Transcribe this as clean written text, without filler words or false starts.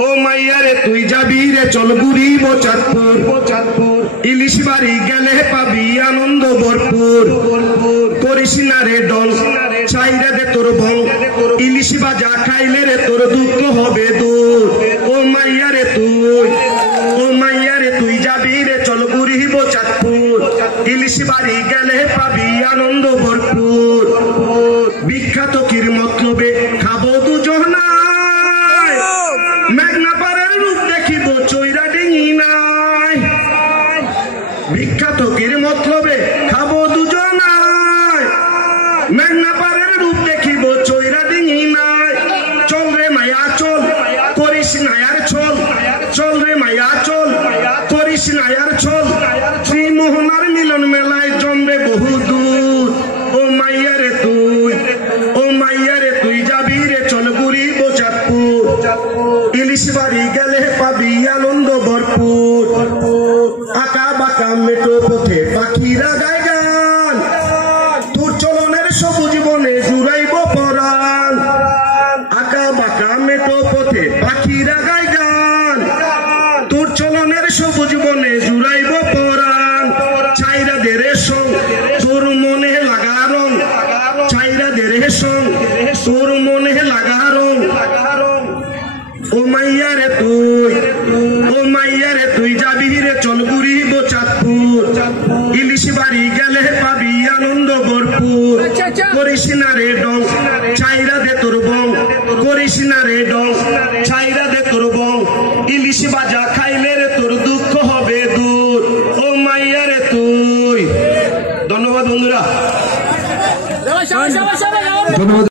ও মাইয়া রে তুই যাবি রে চল ঘুরিব চাঁদপুর ইলিশ বাড়ি গেলে পাবি আনন্দ ভরপুর করিস না রে ডল চাইরা দে তোর ভং ইলিশ বাজা খাইলে রে তোর দুঃখ হবে দূর ও মাইয়া রে তুই যাবি রে চল ঘুরিব চাঁদপুর ইলিশ বাড়ি গেলে পাবি আনন্দ ভরপুর বিখ্যাত কির মতলবে খাবো দুজনায় মেঘনা পাড়ের রূপ দেখিব চৈরা ডিঙি নাই বিখ্যাত কির মতলবে খাবো দুজনায় মেঘনা পাড়ের রূপ দেখিব চৈরা ডিঙি নাই চল রে মায়া চল করিস না আর ছল চল রে মায়া চল করিস না আর ছল শ্রীমোহনার মিলন মেলায় জমবে বহু দূর ও মাইয়া রে তুই যাবি রে চল ঘুরিব চাঁদপুর ইলিশ বাড়ি গেলে পাবি আনন্দ ভরপুর আঁকা বাঁকা মেটো পথে পাখিরা গায় গান তোর চলনের সবুজ বনে জুড়াইব পরাণ আঁকা বাঁকা মেটো পথে পাখিরা গায় গান তোর চলনের সবুজ বনে জুড়াইব পরাণ চাইরা দে রেশম তোর মনে লাগা রং চাইরা দে রেশম তোর মনে লাগা রং ও মাইয়া রে তুই যাবি রে চল ঘুরিব চাঁদপুর ইলিশ বাড়ি গেলে পাবি আনন্দ ভরপুর করিস না রে ডং চাইরা দে তোর বং করিস না রে ডং চাইরা দে তোর বং ইলিশ বাজা খাইলে রে তোর দুঃখ হবে দূর ও মাইয়া রে তুই। ধন্যবাদ বন্ধুরা।